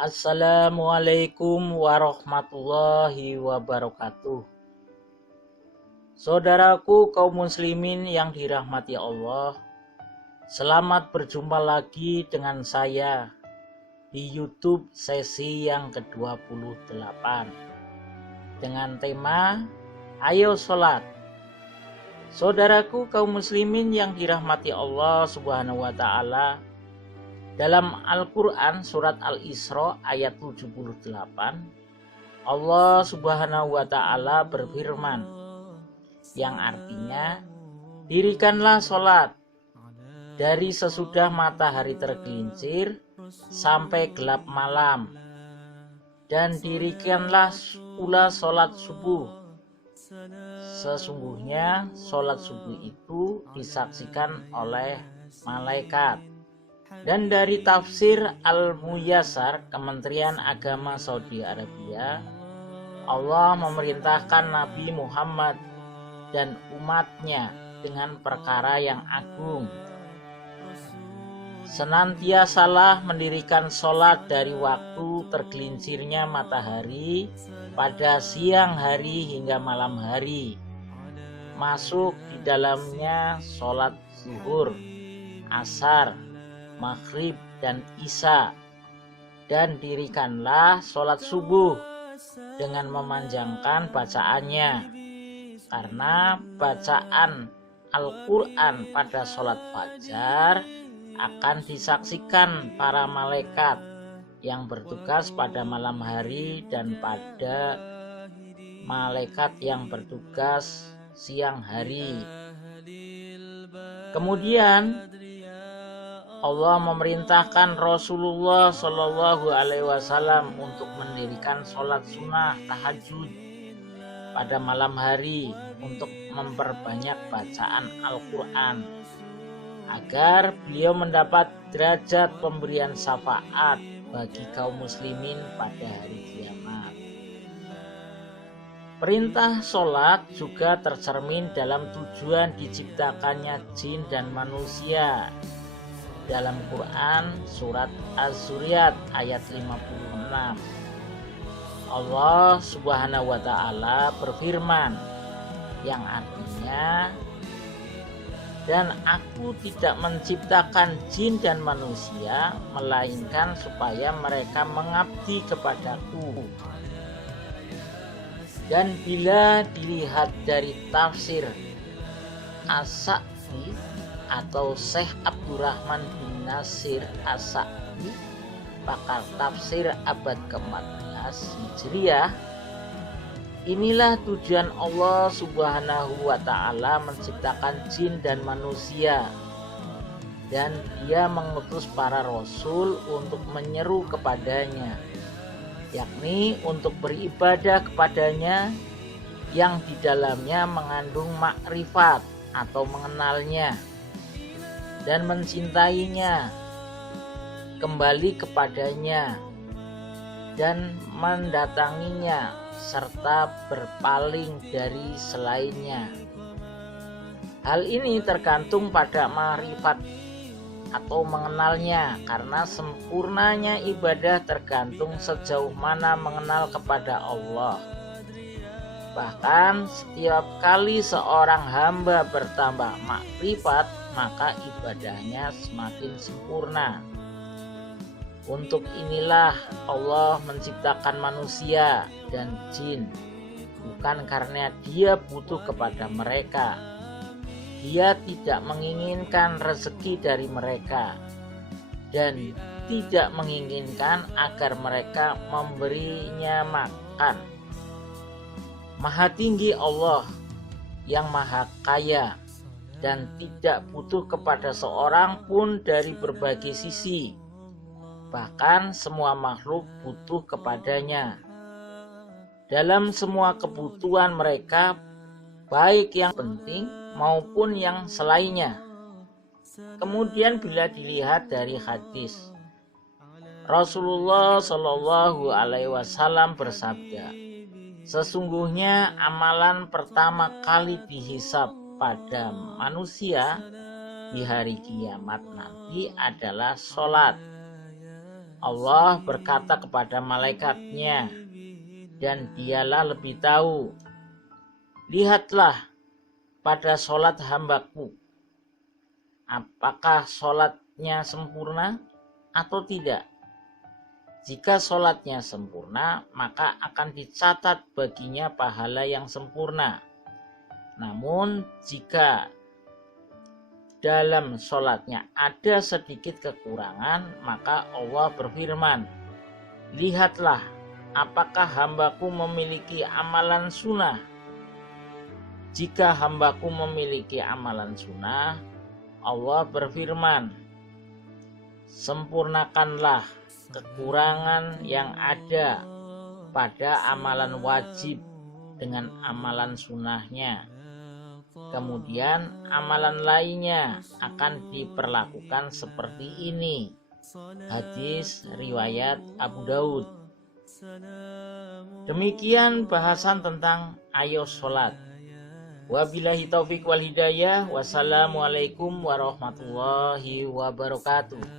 Assalamualaikum warahmatullahi wabarakatuh. Saudaraku kaum muslimin yang dirahmati Allah, selamat berjumpa lagi dengan saya di YouTube sesi yang ke-28 dengan tema Ayo Sholat. Saudaraku kaum muslimin yang dirahmati Allah Subhanahu wa Ta'ala, dalam Al-Quran surat Al-Isra ayat 78, Allah Subhanahu wa Ta'ala berfirman, yang artinya, dirikanlah sholat dari sesudah matahari tergelincir sampai gelap malam, dan dirikanlah pula sholat subuh. Sesungguhnya sholat subuh itu disaksikan oleh malaikat. Dan dari tafsir Al-Muyassar Kementerian Agama Saudi Arabia, Allah memerintahkan Nabi Muhammad dan umatnya dengan perkara yang agung. Senantiasalah mendirikan sholat dari waktu tergelincirnya matahari pada siang hari hingga malam hari. Masuk di dalamnya sholat zuhur, asar, maghrib dan isya, dan dirikanlah sholat subuh dengan memanjangkan bacaannya, karena bacaan Al-Quran pada sholat fajar akan disaksikan para malaikat yang bertugas pada malam hari dan pada malaikat yang bertugas siang hari. Kemudian Allah memerintahkan Rasulullah Shallallahu Alaihi Wasallam untuk mendirikan sholat sunnah tahajud pada malam hari untuk memperbanyak bacaan Al-Quran agar beliau mendapat derajat pemberian syafaat bagi kaum muslimin pada hari kiamat. Perintah sholat juga tercermin dalam tujuan diciptakannya jin dan manusia. Dalam Quran surat Az-Zuriyat ayat 56, Allah Subhanahu wa Ta'ala berfirman, yang artinya, dan aku tidak menciptakan jin dan manusia melainkan supaya mereka mengabdi kepadaku. Dan bila dilihat dari tafsir As-Sa'di atau Syekh Abdurrahman bin Nasir As-Sa'di, pakar tafsir abad ke-14 Hijriah, inilah tujuan Allah Subhanahu wa Ta'ala menciptakan jin dan manusia, dan Dia mengutus para rasul untuk menyeru kepadanya, yakni untuk beribadah kepadanya yang di dalamnya mengandung makrifat atau mengenalnya dan mencintainya, kembali kepadanya dan mendatanginya, serta berpaling dari selainnya. Hal ini tergantung pada makrifat atau mengenalnya, karena sempurnanya ibadah tergantung sejauh mana mengenal kepada Allah. Bahkan setiap kali seorang hamba bertambah makrifat, maka ibadahnya semakin sempurna. Untuk inilah Allah menciptakan manusia dan jin, bukan karena Dia butuh kepada mereka. Dia tidak menginginkan rezeki dari mereka dan tidak menginginkan agar mereka memberinya makan. Maha tinggi Allah yang maha kaya dan tidak butuh kepada seorang pun dari berbagai sisi. Bahkan semua makhluk butuh kepadanya dalam semua kebutuhan mereka, baik yang penting maupun yang selainnya. Kemudian bila dilihat dari hadis, Rasulullah Shallallahu Alaihi Wasallam bersabda, sesungguhnya amalan pertama kali dihisab pada manusia di hari kiamat nanti adalah sholat. Allah berkata kepada malaikatnya, dan dialah lebih tahu. Lihatlah pada sholat hambaku, apakah sholatnya sempurna atau tidak. Jika sholatnya sempurna, maka akan dicatat baginya pahala yang sempurna. Namun jika dalam sholatnya ada sedikit kekurangan, maka Allah berfirman, lihatlah apakah hambaku memiliki amalan sunnah. Jika hambaku memiliki amalan sunnah, Allah berfirman, sempurnakanlah kekurangan yang ada pada amalan wajib dengan amalan sunnahnya. Kemudian amalan lainnya akan diperlakukan seperti ini. Hadis riwayat Abu Daud. Demikian bahasan tentang ayo sholat. Wabillahi taufik wal hidayah. Wassalamualaikum warahmatullahi wabarakatuh.